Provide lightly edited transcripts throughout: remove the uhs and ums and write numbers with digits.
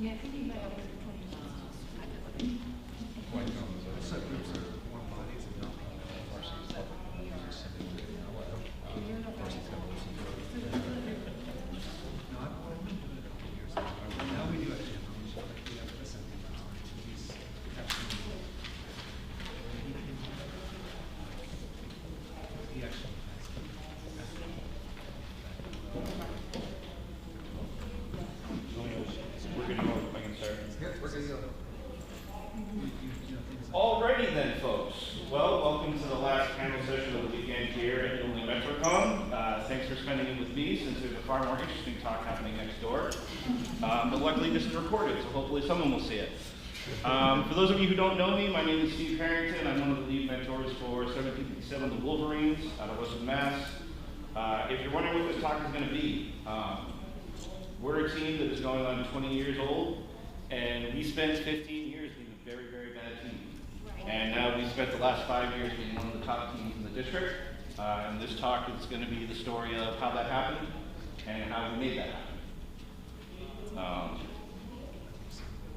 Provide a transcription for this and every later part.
Yeah, I think you might have 20 Alrighty then, folks. Well, welcome to the last panel session of the weekend here at Only MentorCon. Thanks for spending it with me, since there's a far more interesting talk happening next door. But luckily this is recorded, so hopefully someone will see it. For those of you who don't know me, my name is Steve Harrington. I'm one of the lead mentors for 1757, the Wolverines, out of Western Mass. If you're wondering what this talk is going to be, we're a team that is going on 20 years old, and we spent 15 years being a very, very bad team. And now we spent the last 5 years being one of the top teams in the district. And this talk is going to be the story of how that happened and how we made that happen.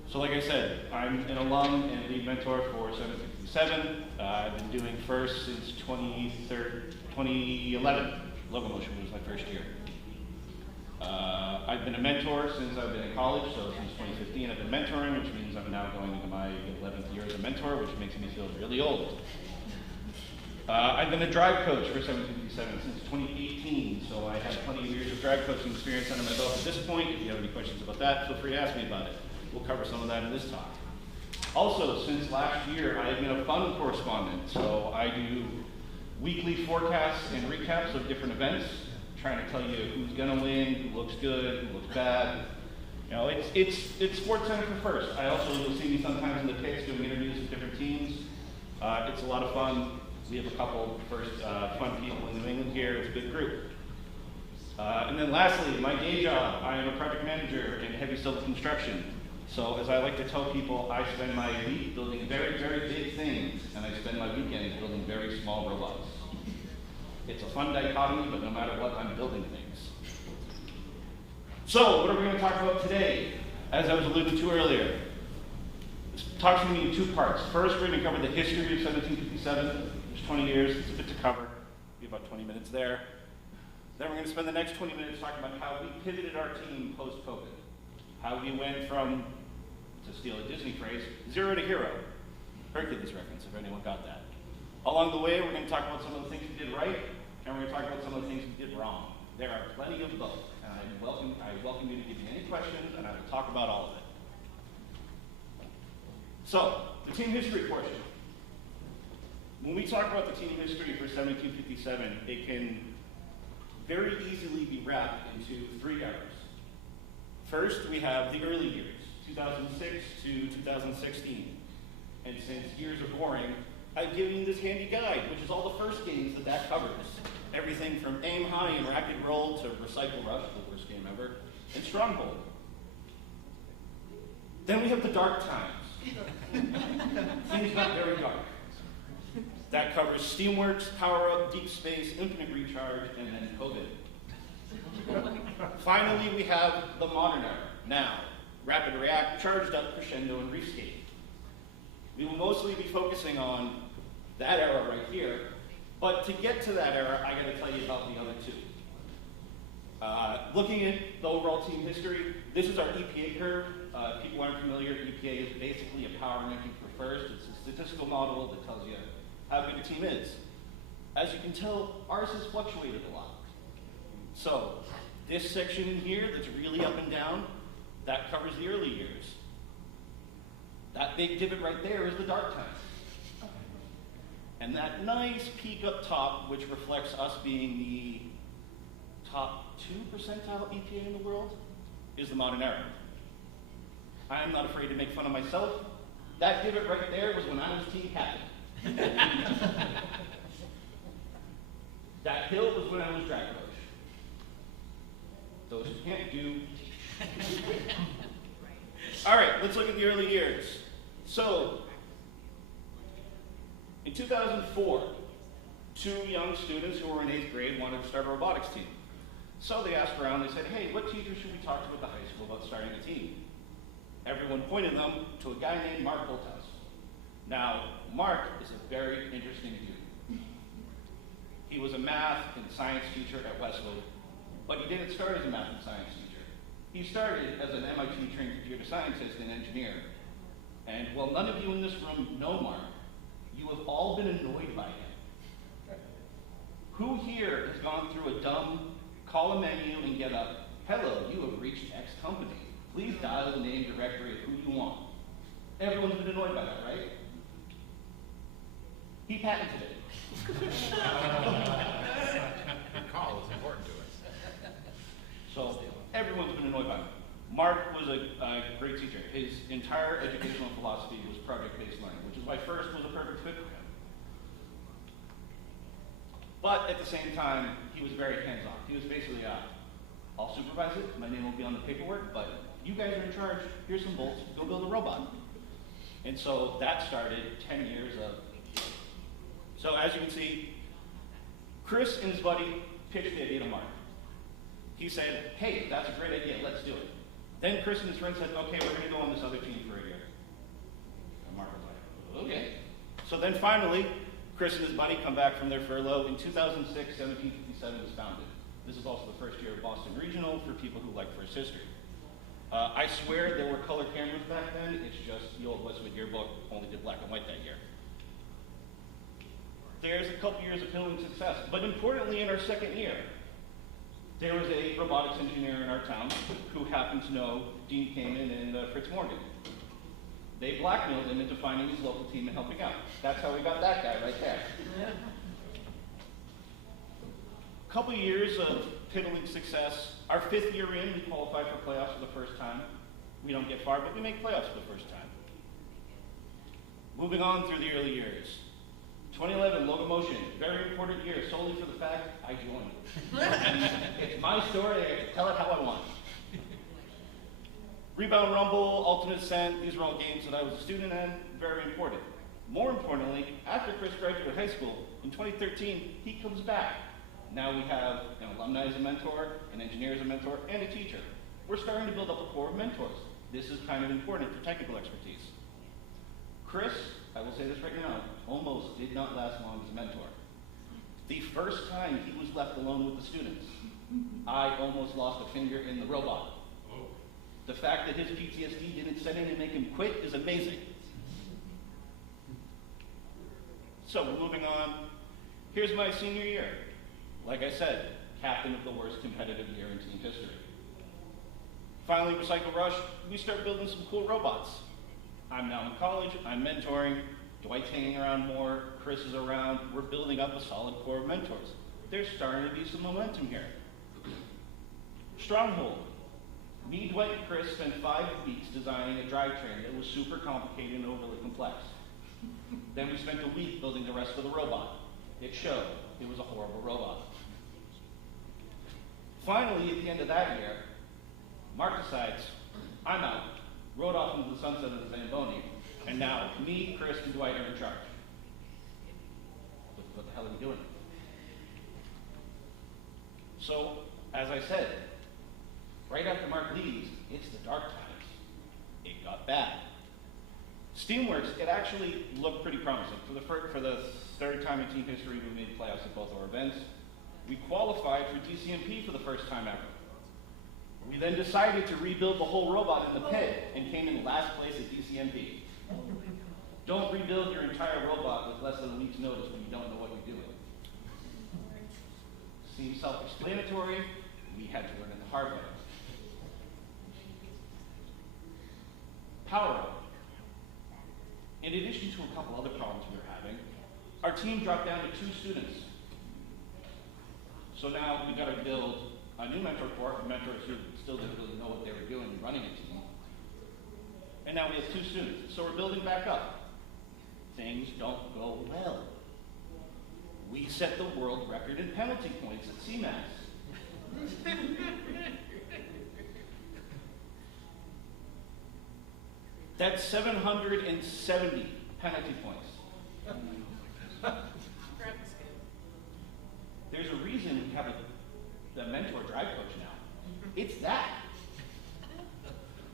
So like I said, I'm an alum and lead mentor for 757. I've been doing FIRST since 2011. Locomotion was my first year. I've been a mentor since I've been in college, so since 2015 I've been mentoring, which means I'm now going into my 11th year as a mentor, which makes me feel really old. I've been a drive coach for 757 since 2018, so I have plenty of years of drive coaching experience under my belt at this point. If you have any questions about that, feel free to ask me about it. We'll cover some of that in this talk. Also, since last year, I have been a fund correspondent, so I do weekly forecasts and recaps of different events, trying to tell you who's gonna win, who looks good, who looks bad. You know, it's Sports Center for FIRST. I also, you'll see me sometimes in the pits doing interviews with different teams. It's a lot of fun. We have a couple FIRST fun people in New England here. It's a good group. And then lastly, my day job, I am a project manager in heavy civil construction. So as I like to tell people, I spend my week building very, very big things, and I spend my weekends building very small robots. It's a fun dichotomy, but no matter what, I'm building things. So, what are we going to talk about today? As I was alluding to earlier, this talk's going to be in two parts. First, we're going to cover the history of 1757. There's 20 years, it's a bit to cover. Be about 20 minutes there. Then we're going to spend the next 20 minutes talking about how we pivoted our team post-COVID. How we went from, to steal a Disney phrase, zero to hero. Hercules reference, if anyone got that. Along the way, we're going to talk about some of the things we did right, and we're going to talk about some of the things we did wrong. There are plenty of both, and I welcome you to give me any questions, and I will talk about all of it. So, the team history portion. When we talk about the team history for 1757, it can very easily be wrapped into three eras. First, we have the early years, 2006 to 2016. And since years are boring, I've given you this handy guide, which is all the first games that covers. Everything from Aim High and Rapid Roll to Recycle Rush, the worst game ever, and Stronghold. Then we have the dark times. Things got very dark. That covers Steamworks, Power Up, Deep Space, Infinite Recharge, and then COVID. Finally, we have the modern era. Now, Rapid React, Charged Up, Crescendo, and Reefscape. We will mostly be focusing on that era right here, but to get to that era, I gotta tell you about the other two. Looking at the overall team history, this is our EPA curve. If people aren't familiar, EPA is basically a power ranking for FIRST. It's a statistical model that tells you how good a team is. As you can tell, ours has fluctuated a lot. So, this section in here that's really up and down, that covers the early years. That big divot right there is the dark times. And that nice peak up top, which reflects us being the top 2 percentile EPA in the world, is the modern era. I am not afraid to make fun of myself. That divot right there was when I was team captain. That hill was when I was drag coach. Those who can't do. All right, let's look at the early years. So, in 2004, 2 young students who were in 8th grade wanted to start a robotics team. So they asked around, they said, hey, what teacher should we talk to at the high school about starting a team? everyone pointed them to a guy named Mark Holthouse. Now, Mark is a very interesting dude. He was a math and science teacher at Westwood, but he didn't start as a math and science teacher. He started as an MIT-trained computer scientist and engineer. And while none of you in this room know Mark, you have all been annoyed by him. Who here has gone through a dumb, call a menu and get a, hello, you have reached X company. Please dial the name directory of who you want. Everyone's been annoyed by that, right? He patented it. Call is important to us. So everyone's been annoyed by him. Mark was a great teacher. His entire educational philosophy was project-based learning, which is why FIRST was a perfect fit for him. But at the same time, he was very hands-on. He was basically, I'll supervise it, my name will be on the paperwork, but you guys are in charge, here's some bolts, go build a robot. And so that started 10 years of. So as you can see, Chris and his buddy pitched the idea to Mark. He said, hey, that's a great idea, let's do it. Then Chris and his friend said, okay, we're gonna go on this other team for a year. And Mark was like, okay. So then finally, Chris and his buddy come back from their furlough. In 2006, 1757 was founded. This is also the first year of Boston Regional for people who like First history. I swear there were color cameras back then. It's just the old Westwood yearbook only did black and white that year. There's a couple years of building success, but importantly in our second year, there was a robotics engineer in our town who happened to know Dean Kamen and Fritz Morgan. They blackmailed him into finding his local team and helping out. That's how we got that guy right there. Couple years of piddling success. Our 5th year in, we qualified for playoffs for the first time. We don't get far, but we make playoffs for the first time. Moving on through the early years. 2011, Locomotion, very important year, solely for the fact I joined. It's my story, I can tell it how I want. Rebound Rumble, Ultimate Ascent, these were all games that I was a student in, very important. More importantly, after Chris graduated high school, in 2013, he comes back. Now we have an alumni as a mentor, an engineer as a mentor, and a teacher. We're starting to build up a core of mentors. This is kind of important for technical expertise. Chris, I will say this right now, almost did not last long as a mentor. The first time he was left alone with the students, I almost lost a finger in the robot. The fact that his PTSD didn't set in and make him quit is amazing. So moving on, here's my senior year. Like I said, captain of the worst competitive year in team history. Finally, Recycle Rush, we start building some cool robots. I'm now in college, I'm mentoring, Dwight's hanging around more, Chris is around, we're building up a solid core of mentors. There's starting to be some momentum here. Stronghold. Me, Dwight, and Chris spent 5 weeks designing a drivetrain that was super complicated and overly complex. Then we spent a week building the rest of the robot. It showed. It was a horrible robot. Finally, at the end of that year, Mark decides, I'm out. Rode off into the sunset of the Zamboni, and now me, Chris, and Dwight are in charge. What the hell are we doing? So, as I said, right after Mark leaves, it's the dark times. It got bad. Steamworks, it actually looked pretty promising. For the 3rd time in team history, we made playoffs at both our events. We qualified for DCMP for the first time ever. We then decided to rebuild the whole robot in the pit and came in last place at DCMP. Don't rebuild your entire robot with less than a week's notice when you don't know what you're doing. Seems self-explanatory, we had to learn it the hard way. Power up. In addition to a couple other problems we were having, our team dropped down to 2 students. So now we got to build a new mentor for mentors who still didn't really know what they were doing running a team. And now we have 2 students. So we're building back up. Things don't go well. We set the world record in penalty points at CMAX. That's 770 penalty points. There's a reason we have a mentor drive coach now. It's that.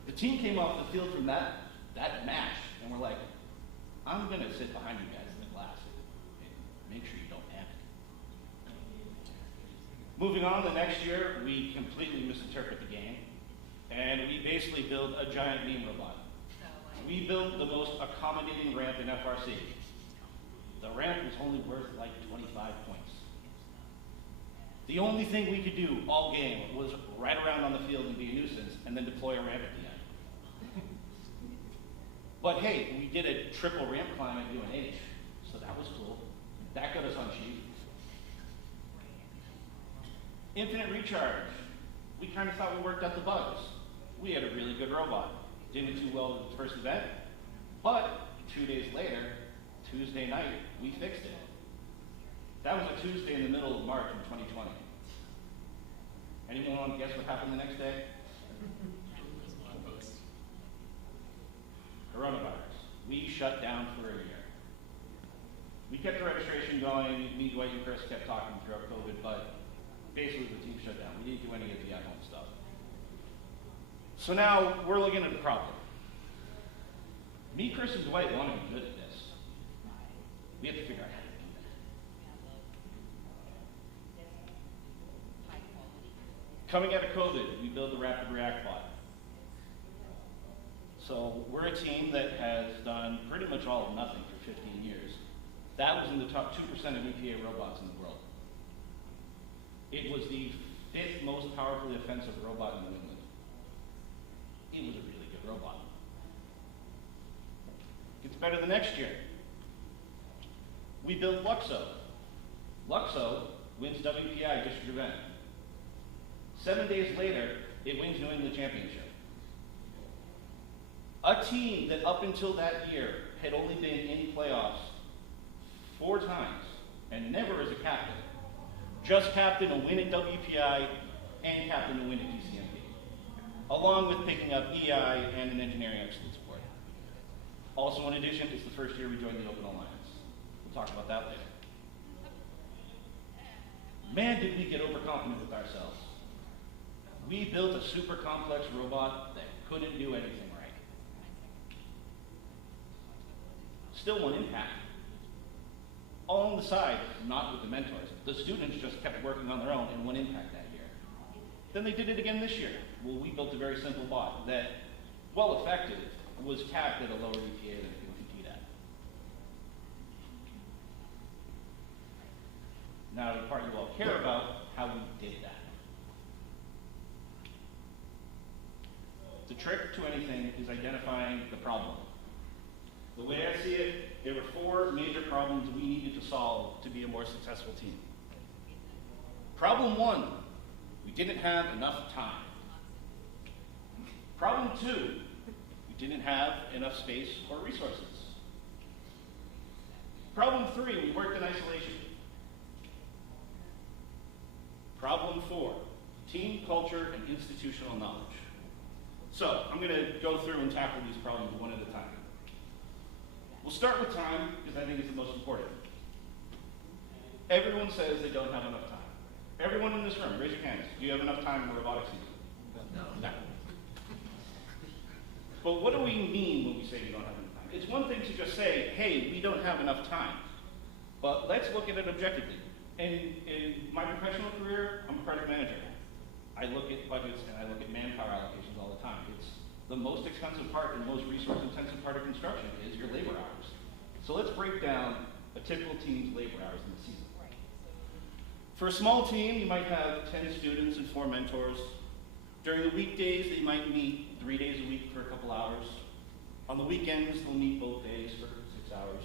The team came off the field from that match, and we're like, I'm going to sit behind you guys in the class and make sure you don't panic. Moving on, the next year, we completely misinterpret the game, and we basically build a giant meme robot. We built the most accommodating ramp in FRC. The ramp was only worth like 25 points. The only thing we could do all game was ride around on the field and be a nuisance, and then deploy a ramp at the end. But hey, we did a triple ramp climb at UNH, so that was cool. That got us on sheet. Infinite recharge. We kind of thought we worked out the bugs. We had a really good robot. Didn't do well with the first event, but 2 days later, Tuesday night, we fixed it. That was a Tuesday in the middle of March in 2020. Anyone want to guess what happened the next day? Coronavirus. We shut down for a year. We kept the registration going. Me, Dwight, and Chris kept talking throughout COVID, but basically the team shut down. We didn't do any of the at-home stuff. So now we're looking at the problem. Me, Chris, and Dwight want to be good at this. We have to figure out how to do that. Coming out of COVID, we built the Rapid React bot. So we're a team that has done pretty much all of nothing for 15 years. That was in the top 2% of EPA robots in the world. It was the 5th most powerfully offensive robot in New England. It was a really good robot. Gets better the next year. We built Luxo. Luxo wins WPI district event. 7 days later, it wins New England Championship. A team that up until that year had only been in playoffs 4 times and never as a captain. Just captain a win at WPI and captain a win at DCMP, along with picking up EI and an engineering excellence award. Also in addition, it's the first year we joined the Open Alliance. We'll talk about that later. Man, did we get overconfident with ourselves. We built a super complex robot that couldn't do anything right. Still won impact. All on the side, not with the mentors. The students just kept working on their own and won impact that year. Then they did it again this year. Well, we built a very simple bot that, while effective, was capped at a lower EPA than it could compete at. Now, the part you all care about, how we did that. The trick to anything is identifying the problem. The way I see it, there were 4 major problems we needed to solve to be a more successful team. Problem 1, we didn't have enough time. Problem 2, we didn't have enough space or resources. Problem 3, we worked in isolation. Problem 4, team culture and institutional knowledge. So I'm going to go through and tackle these problems one at a time. We'll start with time, because I think it's the most important. Everyone says they don't have enough time. Everyone in this room, raise your hands. Do you have enough time in robotics season? No. But what do we mean when we say we don't have enough time? It's one thing to just say, hey, we don't have enough time. But let's look at it objectively. In my professional career, I'm a project manager. I look at budgets and I look at manpower allocations all the time. It's the most expensive part and most resource-intensive part of construction is your labor hours. So let's break down a typical team's labor hours in the season. For a small team, you might have 10 students and 4 mentors. During the weekdays, they might meet 3 days a week for a couple hours. On the weekends, they'll meet both days for 6 hours.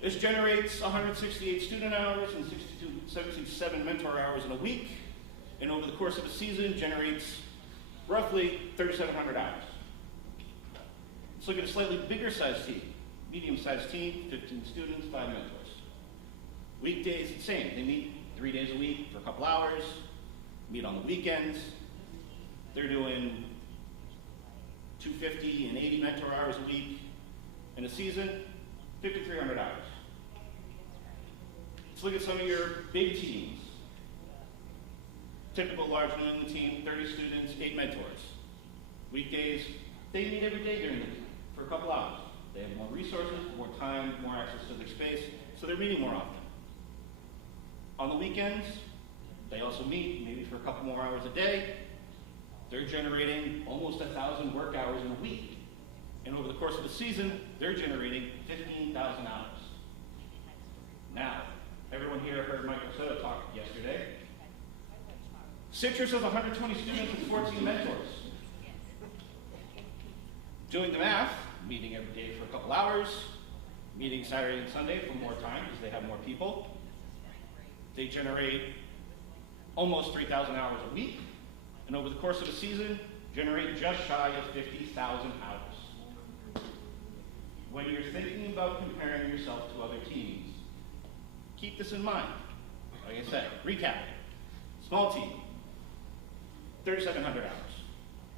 This generates 168 student hours and 77 mentor hours in a week. And over the course of a season, generates roughly 3,700 hours. Let's look at a slightly bigger sized team. Medium-sized team, 15 students, 5 mentors. Weekdays, it's the same. They meet 3 days a week for a couple hours, meet on the weekends. They're doing 250 and 80 mentor hours a week. In a season, 5,300 hours. Let's look at some of your big teams. Typical large New England team, 30 students, 8 mentors. Weekdays, they meet every day during the week for a couple hours. They have more resources, more time, more access to their space, so they're meeting more often. On the weekends, they also meet maybe for a couple more hours a day. They're generating almost 1,000 work hours in a week. And over the course of the season, they're generating 15,000 hours. Now, everyone here heard Michael Soto talk yesterday. Citrus has 120 students and 14 mentors. Doing the math, meeting every day for a couple hours, meeting Saturday and Sunday for more time because they have more people. They generate almost 3,000 hours a week, and over the course of a season, generate just shy of 50,000 hours. When you're thinking about comparing yourself to other teams, keep this in mind. Like I said, recap. Small team, 3,700 hours.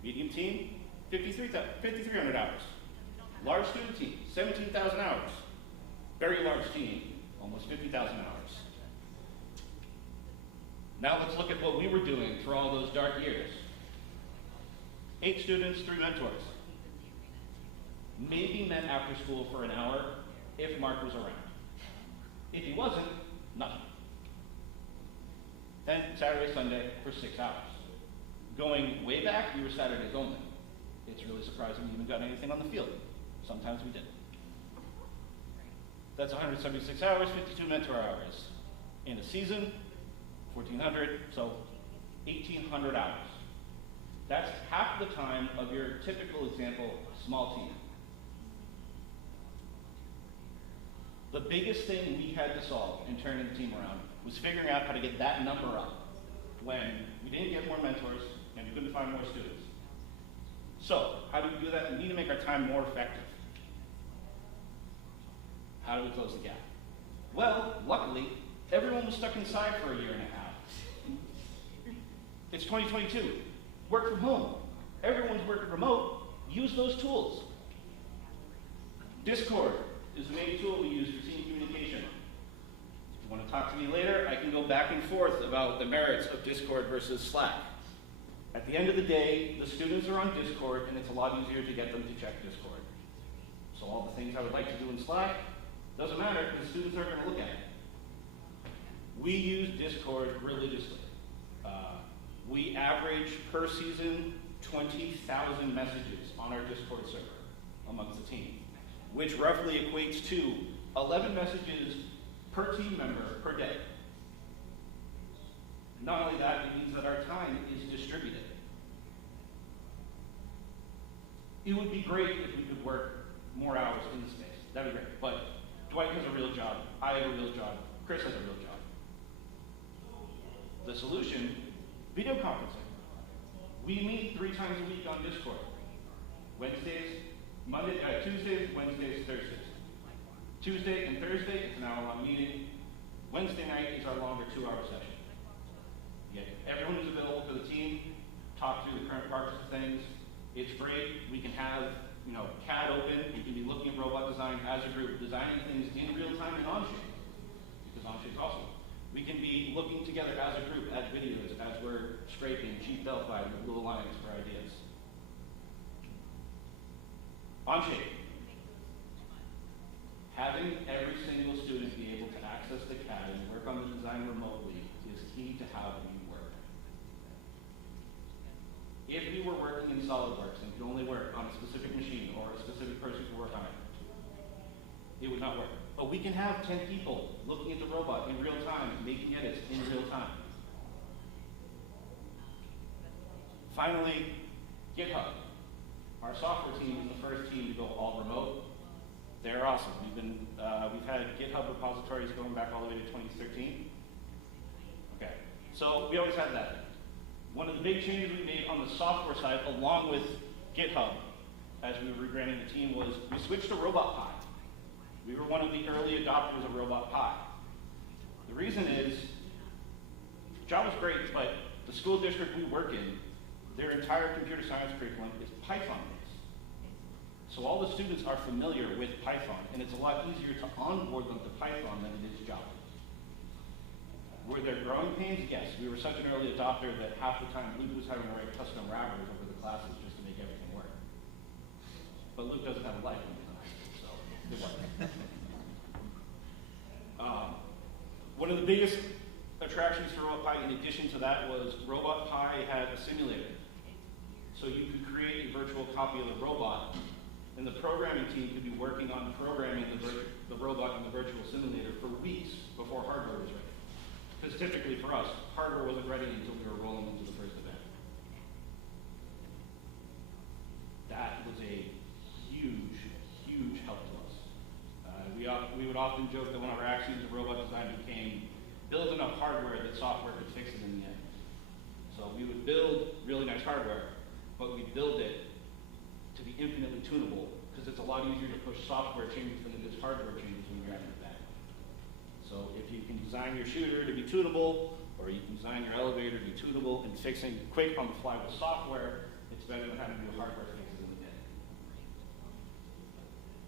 Medium team, 5,300 hours. Large student team, 17,000 hours. Very large team, almost 50,000 hours. Now let's look at what we were doing for all those dark years. 8 students, 3 mentors. Maybe met after school for an hour if Mark was around. If he wasn't, nothing. Then Saturday, Sunday for 6 hours. Going way back, we were Saturdays only. It's really surprising we even got anything on the field. Sometimes we did. That's 176 hours, 52 mentor hours. In a season, 1,400, so 1,800 hours. That's half the time of your typical example small team. The biggest thing we had to solve in turning the team around was figuring out how to get that number up when we didn't get more mentors and we couldn't find more students. So, how do we do that? We need to make our time more effective. How do we close the gap? Well, luckily, everyone was stuck inside for a year and a half. It's 2022. Work from home. Everyone's working remote. Use those tools. Discord is the main tool we use for team communication. If you want to talk to me later, I can go back and forth about the merits of Discord versus Slack. At the end of the day, the students are on Discord, and it's a lot easier to get them to check Discord. So all the things I would like to do in Slack, doesn't matter because the students aren't going to look at it. We use Discord religiously. We average per season 20,000 messages on our Discord server amongst the team, which roughly equates to 11 messages per team member per day. Not only that, it means that our time is distributed. It would be great if we could work more hours in the space. That'd be great. But Dwight has a real job. I have a real job. Chris has a real job. The solution, video conferencing. We meet 3 times a week on Discord. Tuesdays, Wednesdays, Thursdays. Tuesday and Thursday, it's an hour-long meeting. Wednesday night is our longer 2-hour session. Everyone who's available for the team, talk through the current parts of things. It's great. We can have, CAD open. We can be looking at robot design as a group, designing things in real time in OnShape, because OnShape's awesome. We can be looking together as a group at videos as we're scraping cheap Delphi with Blue Alliance for ideas. OnShape. Having every single student be able to access the CAD and work on the design remotely is key to how we work. If we were working in SolidWorks and could only work on a specific machine or a specific person could work on it, it would not work. But we can have 10 people looking at the robot in real time, making edits in real time. Finally, GitHub. Our software team is the first team to go all remote. They're awesome. We've had GitHub repositories going back all the way to 2013. Okay, so we always had that. One of the big changes we made on the software side, along with GitHub, as we were rebranding the team, was we switched to Robot Pi. We were one of the early adopters of Robot Pi. The reason is, Java's great, but the school district we work in, their entire computer science curriculum is Python-based. So all the students are familiar with Python, and it's a lot easier to onboard them to Python than it is Java. Were there growing pains? Yes. We were such an early adopter that half the time Luke was having to write custom wrappers over the classes just to make everything like when we were in high school, so good luck. One of the biggest attractions to Robot Pi, in addition to that, was Robot Pi had a simulator. So you could create a virtual copy of the robot, and the programming team could be working on programming the robot in the virtual simulator for weeks before hardware was ready. Because typically for us, hardware wasn't ready until we were rolling into the first event. That was a huge, huge help to us. We would often joke that one of our axioms of robot design became build enough hardware that software could fix it in the end. So we would build really nice hardware, but we'd build it to be infinitely tunable, because it's a lot easier to push software changes than it is hardware changes when you're at an event. So if you can design your shooter to be tunable, or you can design your elevator to be tunable and fixing quick on the fly with software, it's better than having to do hardware fixes in the day.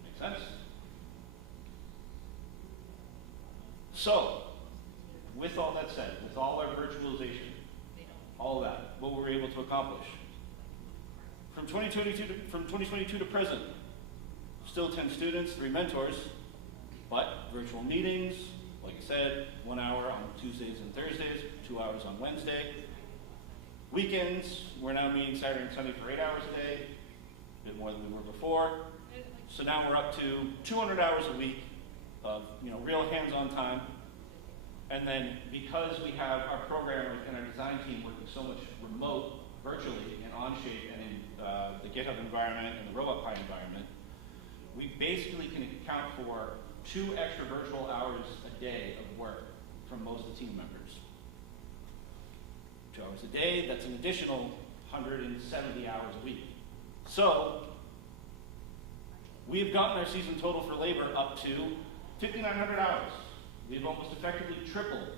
Make sense? So, with all that said, with all our virtualization, all of that, what were we able to accomplish? From 2022 to present, still 10 students, 3 mentors, but virtual meetings, like I said, 1 hour on Tuesdays and Thursdays, 2 hours on Wednesday. Weekends, we're now meeting Saturday and Sunday for 8 hours a day, a bit more than we were before. So now we're up to 200 hours a week of real hands-on time. And then because we have our programmers and our design team working so much remote, virtually, in OnShape and in the GitHub environment and the Robot Pi environment, we basically can account for 2 extra virtual hours a day of work from most of the team members. 2 hours a day, that's an additional 170 hours a week. So, we've gotten our season total for labor up to 5,900 hours. We've almost effectively tripled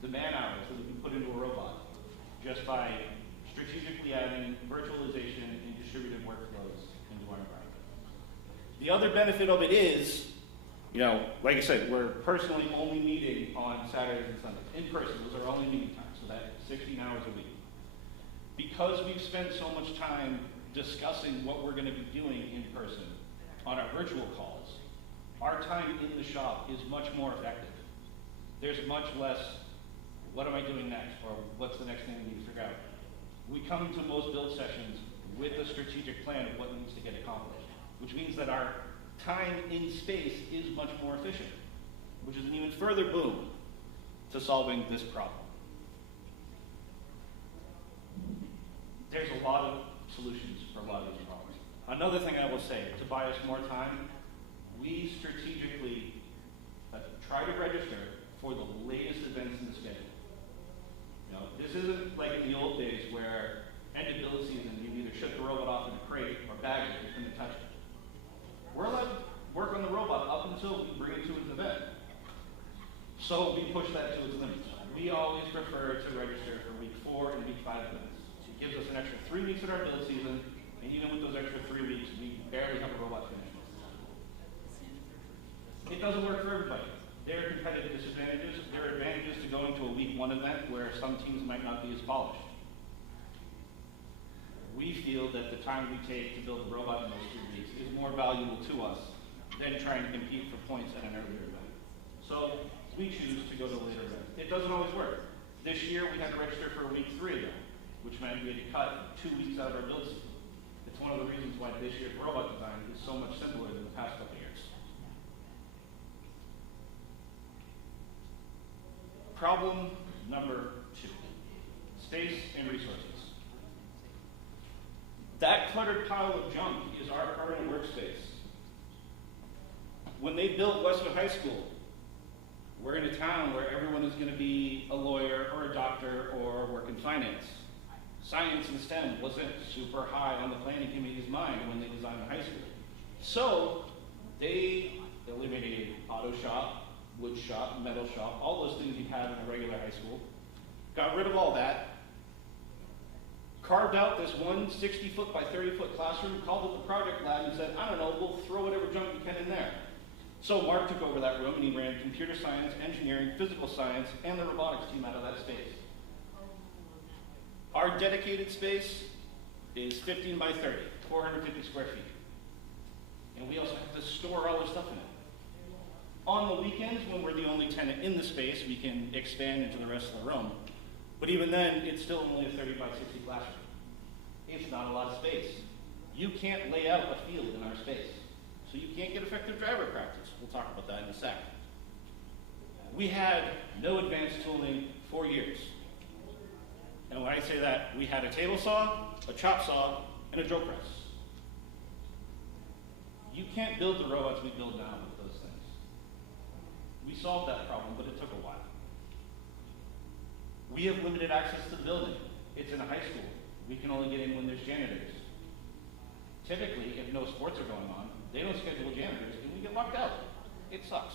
the man hours that we can put into a robot just by strategically adding virtualization and distributed workflows into our environment. The other benefit of it is, like I said, we're personally only meeting on Saturdays and Sundays. In person, those are only meeting times, so that's 16 hours a week. Because we've spent so much time discussing what we're going to be doing in person on our virtual calls, our time in the shop is much more effective. There's much less, what am I doing next, or what's the next thing we need to figure out. We come to most build sessions with a strategic plan of what needs to get accomplished, which means that our time in space is much more efficient, which is an even further boon to solving this problem. There's a lot of solutions for a lot of these problems. Another thing I will say, to buy us more time, we strategically try to register for the latest events in the schedule. This isn't like in the old days where end of build season, you either ship the robot off in a crate or bag it, you couldn't touch it. We're allowed to work on the robot up until we bring it to its event. So we push that to its limits. We always prefer to register for week 4 and week 5 events. So it gives us an extra 3 weeks in our build season, and even with those extra 3 weeks, we barely have a robot finished. It doesn't work for everybody. There are competitive disadvantages. There are advantages to going to a week 1 event where some teams might not be as polished. We feel that the time we take to build a robot in those 3 weeks is more valuable to us than trying to compete for points at an earlier event. So we choose to go to a later event. It doesn't always work. This year we had to register for a week 3 event, which meant we had to cut 2 weeks out of our build season. It's one of the reasons why this year's robot design is so much simpler than the past couple of years. Problem number 2, space and resources. That cluttered pile of junk is our permanent workspace. When they built Westwood High School, we're in a town where everyone is going to be a lawyer or a doctor or work in finance. Science and STEM wasn't super high on the planning committee's mind when they designed the high school. So they eliminated auto shop, wood shop, metal shop, all those things you have in a regular high school. Got rid of all that. Carved out this one 60-foot by 30-foot classroom, called it the project lab, and said, I don't know, we'll throw whatever junk you can in there. So Mark took over that room and he ran computer science, engineering, physical science, and the robotics team out of that space. Our dedicated space is 15 by 30, 450 square feet. And we also have to store all the stuff in it. On the weekends, when we're the only tenant in the space, we can expand into the rest of the room. But even then, it's still only a 30 by 60 classroom. It's not a lot of space. You can't lay out a field in our space. So you can't get effective driver practice. We'll talk about that in a sec. We had no advanced tooling for years. And when I say that, we had a table saw, a chop saw, and a drill press. You can't build the robots we build now with those things. We solved that problem, but it took a while. We have limited access to the building. It's in a high school. We can only get in when there's janitors. Typically, if no sports are going on, they don't schedule janitors, and we get locked out. It sucks.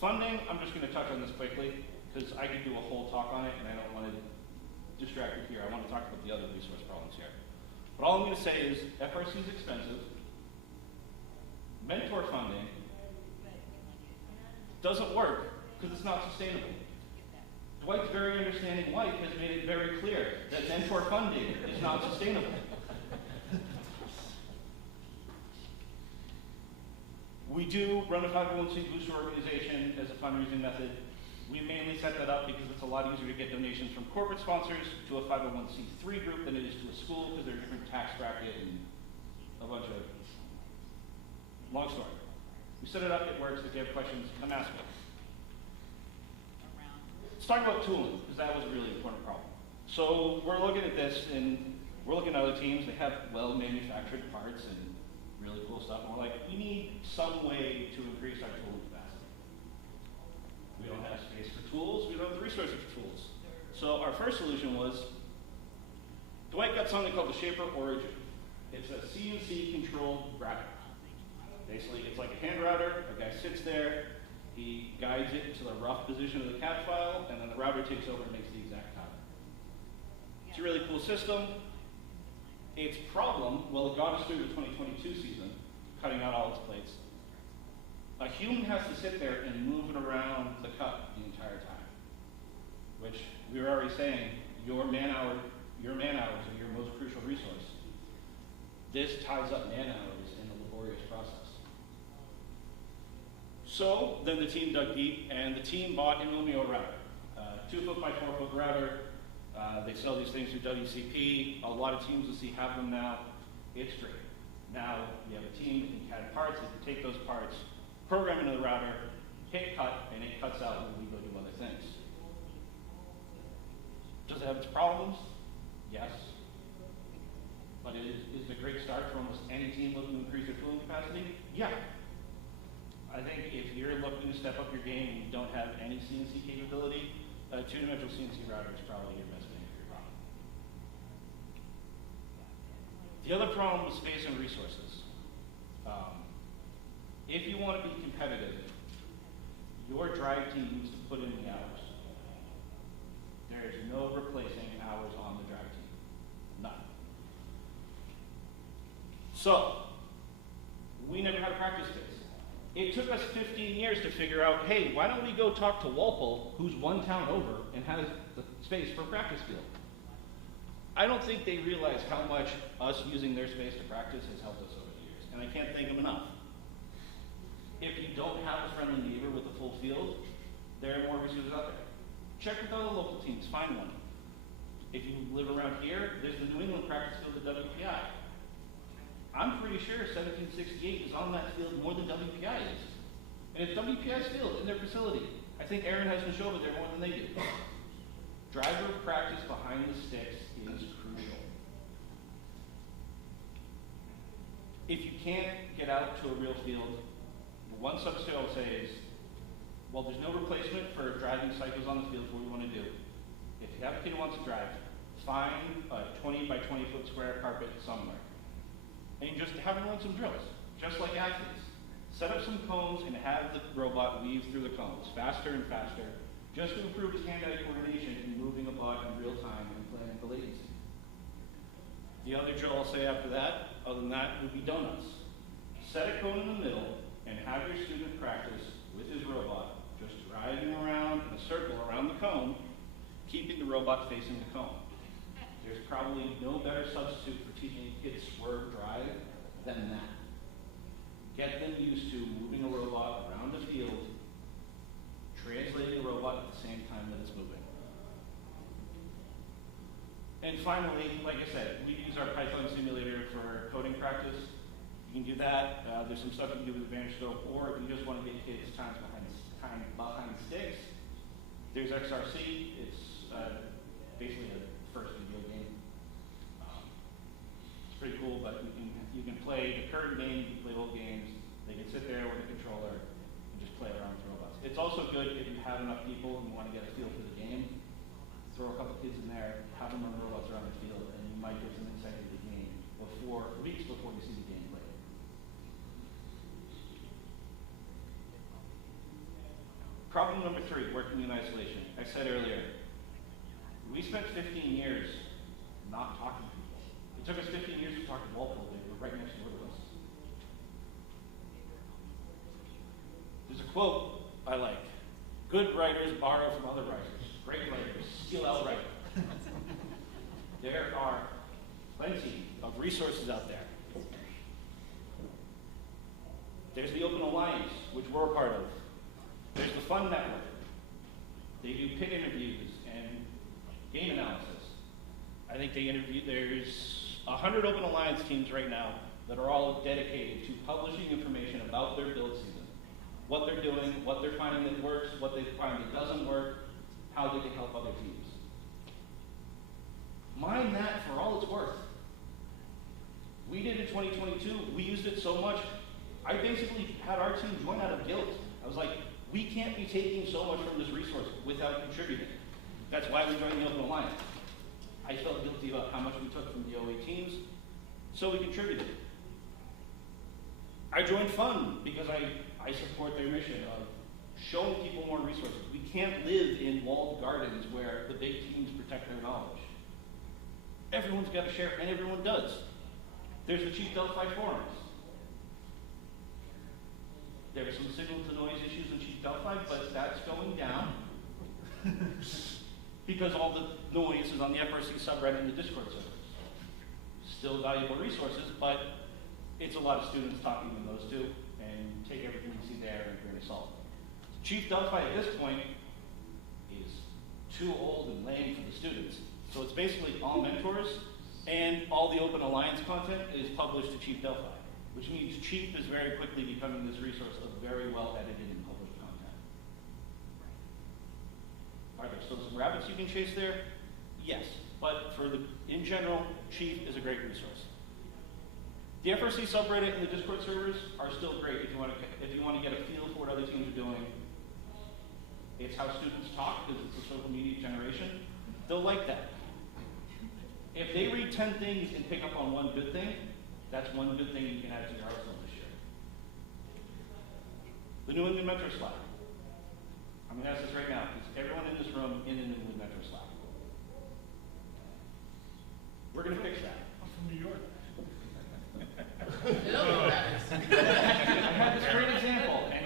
Funding, I'm just going to touch on this quickly, because I could do a whole talk on it, and I don't want to distract you here. I want to talk about the other resource problems here. But all I'm going to say is FRC is expensive. Mentor funding doesn't work because it's not sustainable. Dwight's very understanding wife has made it very clear that mentor funding is not sustainable. We do run a 501c booster organization as a fundraising method. We mainly set that up because it's a lot easier to get donations from corporate sponsors to a 501c3 group than it is to a school because they're a different tax bracket and a bunch of long story. We set it up, it works. If you have questions, come ask me. Let's talk about tooling, because that was a really important problem. So we're looking at this, and we're looking at other teams. They have well-manufactured parts and really cool stuff. And we're like, we need some way to increase our tooling capacity. We don't have space for tools. We don't have the resources for tools. So our first solution was, Dwight got something called the Shaper Origin. It's a CNC-controlled router. Basically, it's like a hand router. A guy sits there. He guides it to the rough position of the CAD file, and then the router takes over and makes the exact pattern. It's a really cool system. Its problem, well, it got us through the 2022 season, cutting out all its plates. A human has to sit there and move it around the cut the entire time, which we were already saying, your man hours are your most crucial resource. This ties up man hours in the laborious process. So then the team dug deep, and the team bought an Illumio router, 2 foot by 4 foot router. They sell these things through WCP. A lot of teams you'll see have them now. It's great. Now we have a team that can CAD parts. They can take those parts, program into the router, hit cut, and it cuts out when we go do other things. Does it have its problems? Yes. But it is a great start for almost any team looking to increase their tooling capacity? Yeah. I think if you're looking to step up your game and you don't have any CNC capability, a two-dimensional CNC router is probably your best thing for your problem. The other problem was space and resources. If you want to be competitive, your drive team needs to put in the hours. There is no replacing hours on the drive team. None. So, we never had a practice space. It took us 15 years to figure out, hey, why don't we go talk to Walpole, who's one town over and has the space for a practice field? I don't think they realize how much us using their space to practice has helped us over the years, and I can't thank them enough. If you don't have a friendly neighbor with a full field, there are more resources out there. Check with other local teams, find one. If you live around here, there's the New England practice field at WPI. I'm pretty sure 1768 is on that field more than WPI is. And it's WPI's field in their facility. I think Aaron has to show up there more than they do. Driver practice behind the sticks is crucial. If you can't get out to a real field, one substitute I'll say is, well, there's no replacement for driving cycles on the field, what we want to do. If you have a kid who wants to drive, find a 20 by 20 foot square carpet somewhere. And just have them run some drills, just like athletes. Set up some cones and have the robot weave through the cones faster and faster, just to improve his hand-eye coordination in moving a bot in real time and planning the latency. The other drill I'll say after that, other than that, would be donuts. Set a cone in the middle and have your student practice with his robot, just driving around in a circle around the cone, keeping the robot facing the cone. There's probably no better substitute for teaching kids swerve drive than than that. Get them used to moving a robot around the field, translating the robot at the same time that it's moving. And finally, like I said, we use our Python simulator for coding practice. You can do that. There's some stuff you can do with AdvantageScope, or if you just want to get kids time behind sticks, there's XRC. It's basically a first video game. It's pretty cool, but you can play the current game, you can play old games. They can sit there with a controller and just play around with robots. It's also good if you have enough people and you want to get a feel for the game. Throw a couple kids in there, have them run robots around the field, and you might get some insight into the game weeks before you see the game play. Problem number 3, working in isolation. I said earlier, we spent 15 years not talking to people. It took us 15 years to talk to Walpole. They were right next door to us. There's a quote I like. Good writers borrow from other writers. Great writers steal outright. There are plenty of resources out there. There's the Open Alliance, which we're a part of. There's the Fun Network. They do pit interviews and game analysis. I think there's 100 Open Alliance teams right now that are all dedicated to publishing information about their build season. What they're doing, what they're finding that works, what they find that doesn't work, how they can help other teams. Mind that for all it's worth. We did in 2022, we used it so much, I basically had our team join out of guilt. I was like, we can't be taking so much from this resource without contributing. That's why we joined the Open Alliance. I felt guilty about how much we took from the OA teams, so we contributed. I joined Fun because I support their mission of showing people more resources. We can't live in walled gardens where the big teams protect their knowledge. Everyone's got to share, and everyone does. There's the Chief Delphi forums. There are some signal-to-noise issues in Chief Delphi, but that's going down because all the noise is on the FRC subreddit and the Discord servers. Still valuable resources, but it's a lot of students talking in those two, and take everything you see there and grain of salt. Chief Delphi at this point is too old and lame for the students. So it's basically all mentors, and all the Open Alliance content is published to Chief Delphi, which means Chief is very quickly becoming this resource of very well edited and published content. Are there still some rabbits you can chase there? Yes, but in general, Chief is a great resource. The FRC subreddit and the Discord servers are still great if you want to get a feel for what other teams are doing. It's how students talk because it's a social media generation. They'll like that. If they read 10 things and pick up on one good thing, that's one good thing you can add to your arsenal this year. The New England Metro Slack. I'm going to ask this right now. Is everyone in this room in the New England Metro Slack? We're going to fix that. I'm from New York. I had this great example, and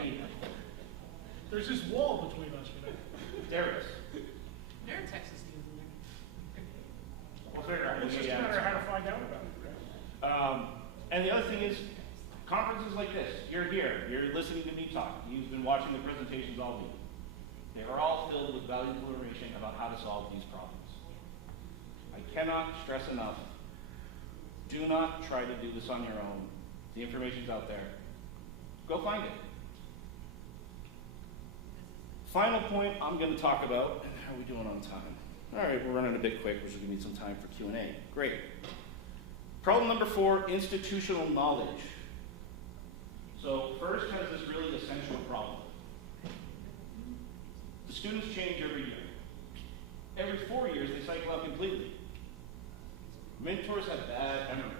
There's this wall between us, you know. there is. They're in Texas, We'll figure out. It's just a matter of how to find out about it. And the other thing is, conferences like this, you're here, you're listening to me talk, you've been watching the presentations all week. They are all filled with valuable information about how to solve these problems. I cannot stress enough, do not try to do this on your own. The information's out there. Go find it. Final point I'm going to talk about, how are we doing on time? All right, we're running a bit quick, which is going to need some time for Q&A. Great. Problem number 4, institutional knowledge. So FIRST has this really essential problem. The students change every year. Every 4 years, they cycle out completely. Mentors have bad memories.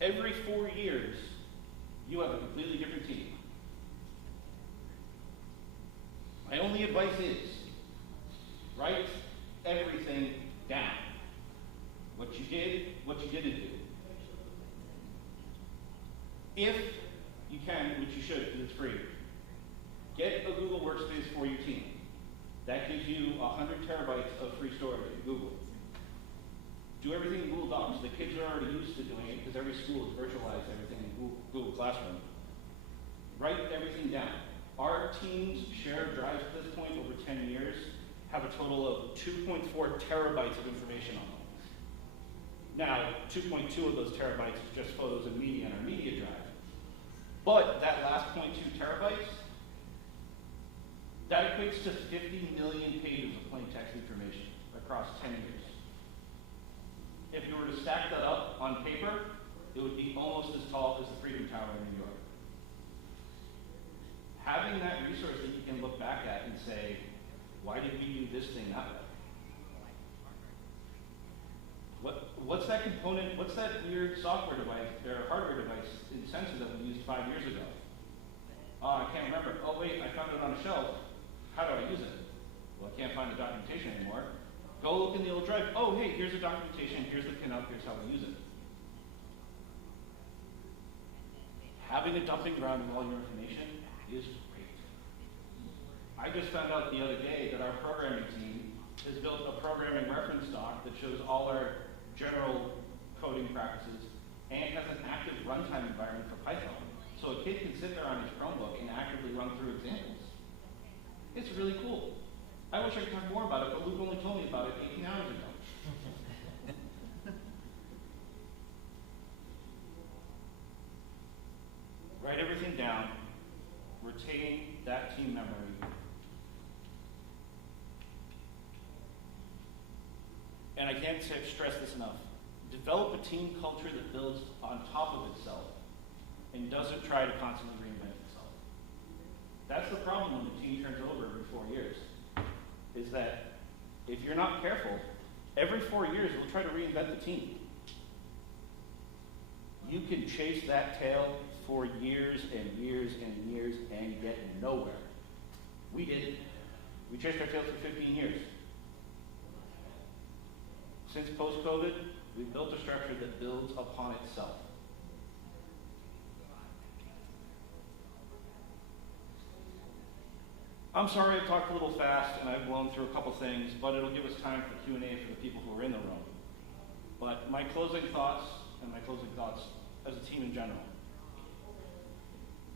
Every 4 years, you have a completely different team. My only advice is, write everything down. What you did, what you didn't do. If you can, which you should because it's free, get a Google Workspace for your team. That gives you 100 terabytes of free storage in Google. Do everything in Google Docs. The kids are already used to doing it because because every school has virtualized everything in Google Classroom. Write everything down. Our team's shared drives at this point over 10 years have a total of 2.4 terabytes of information on them. Now, 2.2 of those terabytes is just photos and media on our media drive. But that last 0.2 terabytes, that equates to 50 million pages of plain text information across 10 years. If you were to stack that up on paper, it would be almost as tall as the Freedom Tower in New York. Having that resource that you can look back at and say, why did we do this thing that way? What's that component, what's that weird software device, or hardware device in sensor that we used 5 years ago? Oh, I can't remember. Oh wait, I found it on a shelf. How do I use it? Well, I can't find the documentation anymore. Go look in the old drive. Oh, hey, here's the documentation, here's the pinup, here's how we use it. Having a dumping ground of all your information is great. I just found out the other day that our programming team has built a programming reference doc that shows all our general coding practices and has an active runtime environment for Python. So a kid can sit there on his Chromebook and actively run through examples. It's really cool. I wish I could talk more about it, but Luke only told me about it 18 hours ago. Write everything down, retain that team memory, and I can't stress this enough, develop a team culture that builds on top of itself and doesn't try to constantly reinvent itself. That's the problem when the team turns over every 4 years, is that if you're not careful, every 4 years we'll try to reinvent the team. You can chase that tail for years and years and years and get nowhere. We did. We chased our tails for 15 years. Since post-COVID, we've built a structure that builds upon itself. I'm sorry I talked a little fast and I've blown through a couple things, but it'll give us time for Q&A for the people who are in the room. But my closing thoughts, and my closing thoughts as a team in general.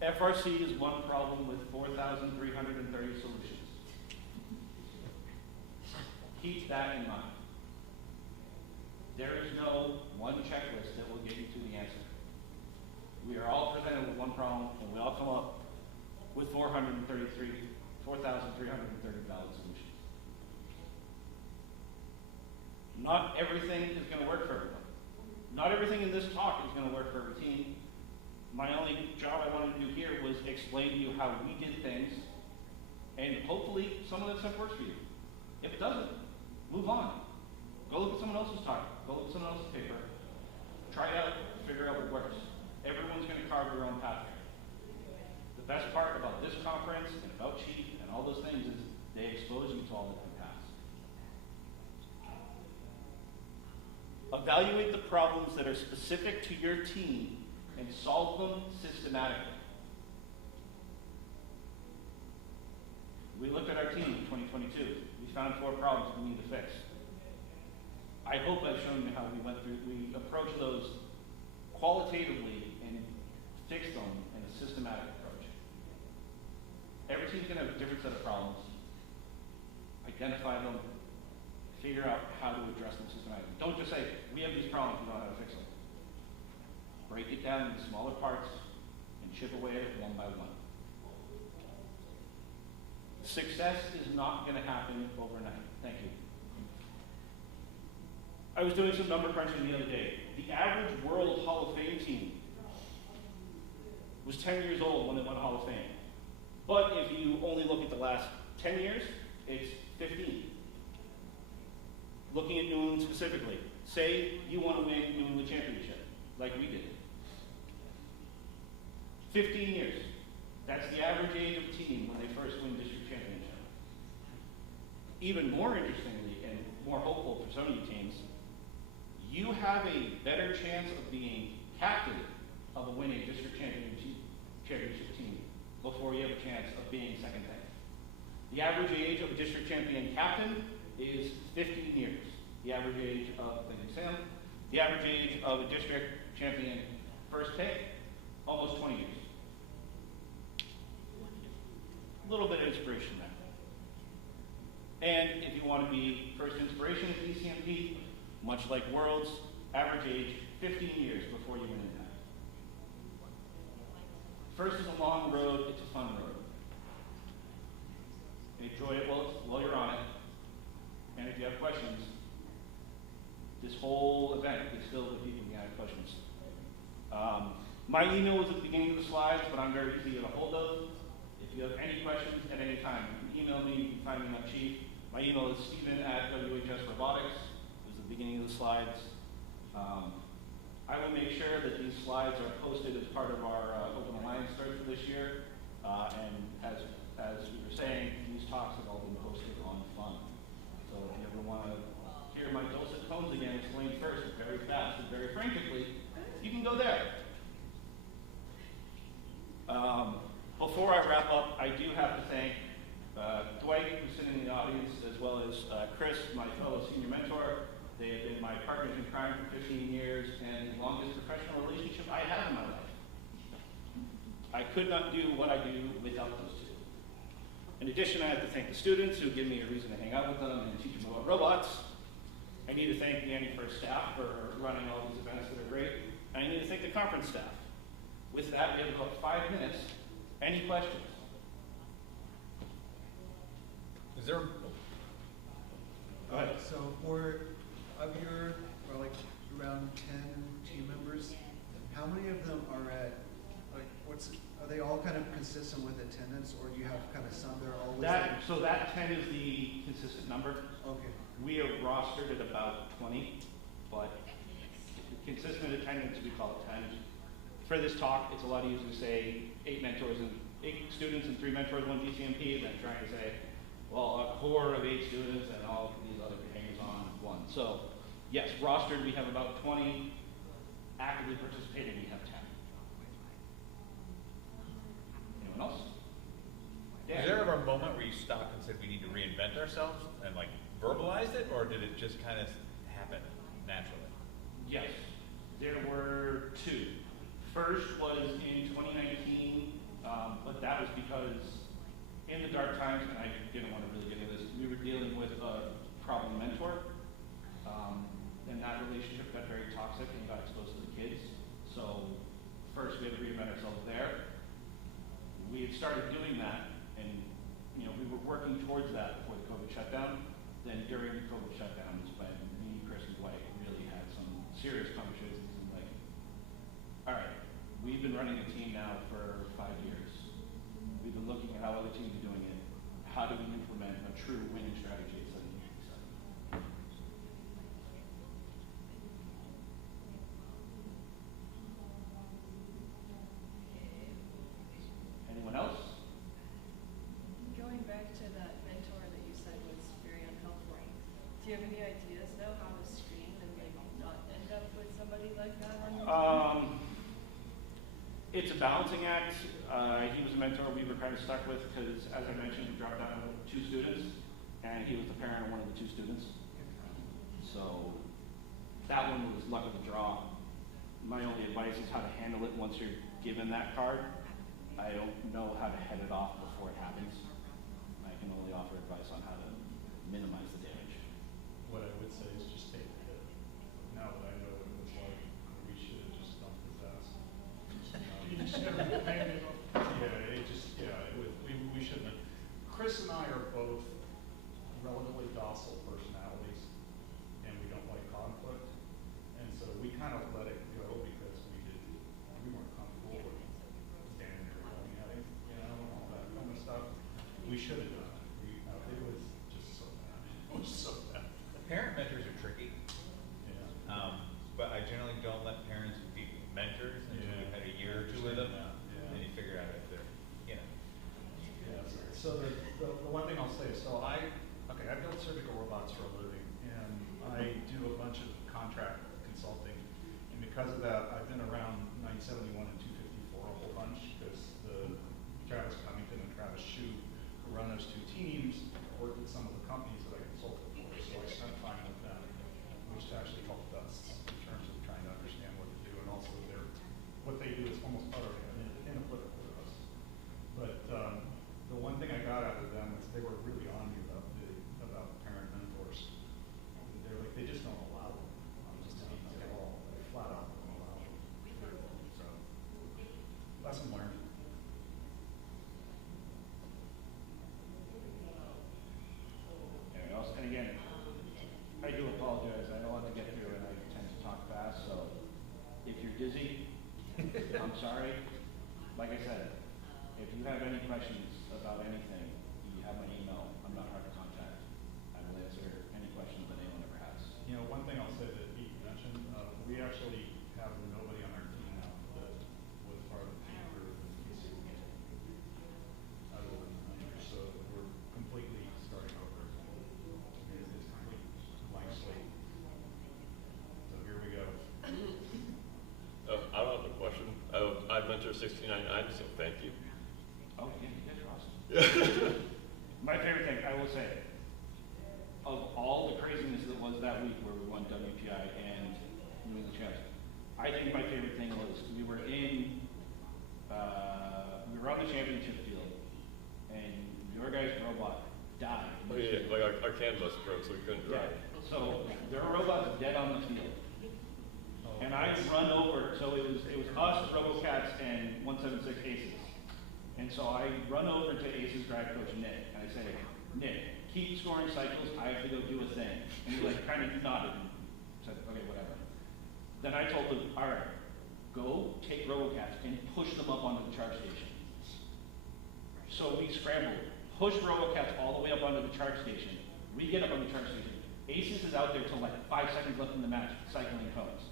FRC is one problem with 4,330 solutions. Keep that in mind. There is no one checklist that will get you to the answer. We are all presented with one problem, and we all come up with 4,330 valid solutions. Not everything is going to work for everyone. Not everything in this talk is going to work for every team. My only job I wanted to do here was explain to you how we did things, and hopefully some of that stuff works for you. If it doesn't, move on. Go look at someone else's talk. Go look at someone else's paper. Try it out, figure out what works. Everyone's going to carve their own path here. The best part about this conference and about Chief and all those things is they expose you to all different paths. Evaluate the problems that are specific to your team and solve them systematically. We looked at our team in 2022. We found 4 problems we need to fix. I hope I've shown you how we approached those qualitatively and fixed them in a systematic approach. Every team's going to have a different set of problems. Identify them, figure out how to address them systematically. Don't just say, we have these problems, we don't know how to fix them. Break it down into smaller parts and chip away at it one by one. Success is not going to happen overnight. Thank you. I was doing some number crunching the other day. The average World Hall of Fame team was 10 years old when it won Hall of Fame. But if you only look at the last 10 years, it's 15. Looking at New England specifically, say you want to win New England Championship, like we did. 15 years. That's the average age of a team when they first win district championship. Even more interestingly, and more hopeful for some of you teams, you have a better chance of being captain of a winning district championship team before you have a chance of being second thing. The average age of a district champion captain is 15 years. The average age of, thank you, Sam, The average age of a district champion first pick, almost 20 years. A little bit of inspiration there. And if you want to be first inspiration at DCMP, much like Worlds, average age 15 years before you win in that. First is a long road, it's a fun road. Enjoy it while you're on it. And if you have questions, this whole event is filled with people who have questions. My email was at the beginning of the slides, but I'm very easy to get a hold of. If you have any questions at any time, you can email me, you can find me on Chief. My email is Stephen@WHSRobotics. It was the beginning of the slides. I will make sure that these slides are posted as part of our Open Alliance start for this year. And as we were saying, these talks have all been posted on Fun. So if you ever want to hear my dulcet tones again explained first, very fast and very frantically, you can go there. Before I wrap up, I do have to thank Dwight, who's sitting in the audience, as well as Chris, my fellow senior mentor. They have been my partners in crime for 15 years and the longest professional relationship I have in my life. I could not do what I do without those two. In addition, I have to thank the students who give me a reason to hang out with them and teach them about robots. I need to thank the NE1st staff for running all these events that are great. And I need to thank the conference staff. With that, we have about 5 minutes. Any questions? Is there? Go ahead. So for of your, or like around 10 team members, how many of them are at, like, are they all kind of consistent with attendance, or do you have kind of some that are always there? So that 10 is the consistent number. Okay. We are rostered at about 20, but consistent attendance, we call it 10. For this talk, it's a lot easier to say 8 students and 3 mentors, 1 DCMP, than trying to say, well, a core of 8 students and all of these other hangers-on 1. So, yes, rostered, we have about 20. Actively participating, we have 10. Anyone else? Is there ever a moment where you stopped and said we need to reinvent ourselves and like verbalized it, or did it just kind of happen naturally? Yes, there were 2. First was in 2019, but that was because in the dark times, and I didn't want to really get into this, we were dealing with a problem mentor, and that relationship got very toxic and got exposed to the kids. So first we had to reinvent ourselves there. We had started doing that, and we were working towards that before the COVID shutdown. Then during the COVID shutdown is when me, Chris, and Dwight really had some serious conversations and like, all right, we've been running a team now for 5 years. We've been looking at how other teams are doing it. How do we implement a true winning strategy at 787? Anyone else? Going back to that mentor that you said was very unhelpful, do you have any ideas though how to screen and like not end up with somebody like that on your team? It's a balancing act. He was a mentor we were kind of stuck with because, as I mentioned, we dropped out of 2 students, and he was the parent of one of the 2 students. So that one was luck of the draw. My only advice is how to handle it once you're given that card. I don't know how to head it off before it happens. I can only offer advice on how to minimize the damage. What I would say is just take the hit. Now that I know what it was like, we should have just dumped his ass. You just never get paid enough. We shouldn't have. Chris and I are both relatively docile personalities, and we don't like conflict. And so we kind of let it go because we weren't comfortable with standing there yelling at him, and all that kind of stuff. We should have done it. It was just so bad. It was so bad. Parent mentors are tricky, Yeah. but I generally don't let parents be mentors until we've had a year or 2 with them, Yeah. and you figure out if they're, Yeah, so the one thing I'll say is, I build surgical robots for a living, and I do a bunch of contract consulting, and because of that, I've been around 971 and 254 a whole bunch, because the Travis Cummington and Travis Shue, who run those 2 teams, worked at some of the companies that I consulted for, so I spent time with them, which actually helped us in terms sorry. Like I said, if you have any questions about anything, you have my email. I'm not hard to contact. I will answer any questions that anyone ever has. You know, one thing I'll say that Pete mentioned, we actually have nobody on our team now that was part of the team for PC. Other than me, so we're completely starting over. It's complete blank slate. So here we go. I don't have a question. I mentor 1699, so thank you. Oh, yeah, you guys are awesome. Yeah. My favorite thing, I will say, of all the craziness that was that week where we won WPI and New England Champs, I think my favorite thing was we were on the championship field, and your guys' robot died. Oh yeah, like our CAN bus broke, so we couldn't drive. Yeah. So there were robots dead on the field. And I run over, so it was us, RoboCats, and 176 Aces. And so I run over to Aces drive coach Nick, and I say, Nick, keep scoring cycles, I have to go do a thing. And he like kind of nodded and said, okay, whatever. Then I told him, all right, go take RoboCats and push them up onto the charge station. So we scrambled, push RoboCats all the way up onto the charge station. We get up on the charge station. Aces is out there till like 5 seconds left in the match, cycling cones.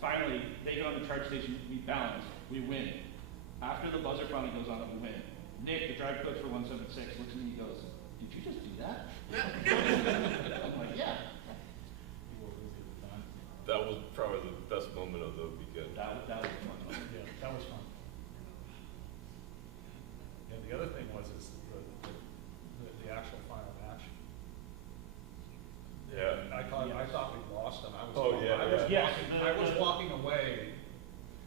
Finally, they get on the charge station, we balance, we win. After the buzzer finally goes on, we win. Nick, the drive coach for 176, looks at me and goes, did you just do that? I'm like, yeah. That was probably the best moment of the weekend. That was fun. Yeah, that was fun. Yeah, the other thing was the actual final match. Yeah. I thought we lost, and I was. Oh, yeah, I was walking away.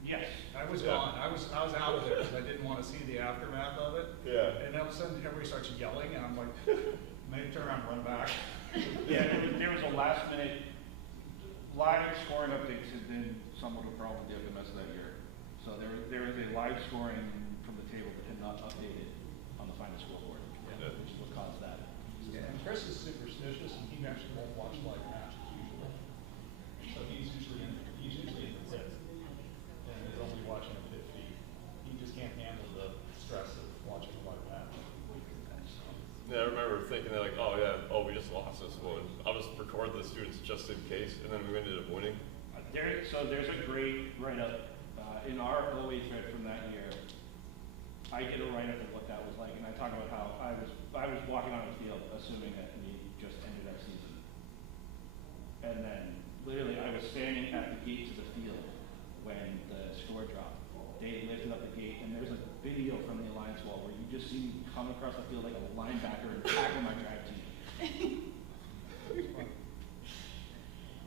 Yes. I was Yeah. gone. I was out of there because I didn't want to see the aftermath of it. Yeah. And all of a sudden, everybody starts yelling, and I'm like, maybe turn around and run back. Yeah, there was a last minute live scoring updates had been somewhat of a problem with the FMS that year. So there was a live scoring from the table that had not updated on the final scoreboard, Yeah. which is what caused that. Yeah, and Chris is superstitious, and he actually won't watch live matches usually. So he's usually in the pit, and is only watching a pit feed. He just can't handle the stress of watching a live match. Yeah, I remember thinking that like, oh yeah, we just lost this one. I'll just record the students just in case, and then we ended up winning. So there's a great write-up in our OA thread from that year. I did a write-up of what that was like, and I talk about how I was walking on the field assuming that we just ended our season. And then literally I was standing at the gate to the field when the score dropped. They lifted up the gate, and there's a video from the Alliance wall where you just see me come across the field like a linebacker and tackle my drive team.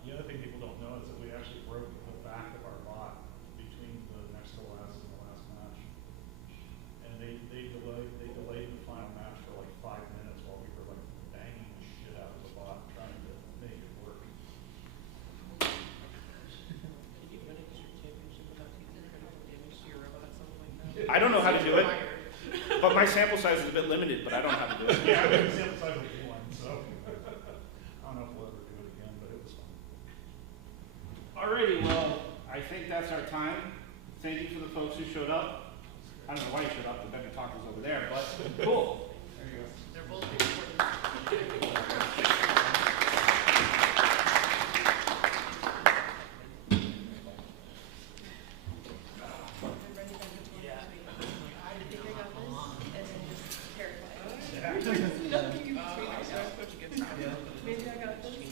The other thing people don't know is that we actually broke the back of our lot between the next to last and the last match. And they delayed the final match for like 5 minutes while we were like banging the shit out of the lot trying to make it work. I don't know how to do it, but my sample size is a bit limited, but I don't know how to do it. Yeah, I mean, it's the other side of the one, so I don't know if we'll ever do it again, but it was fun. Alrighty, well, I think that's our time. Thank you for the folks who showed up. I don't know why you showed up, the better talk was over there, but cool. There you go. They're both important. Maybe I got this.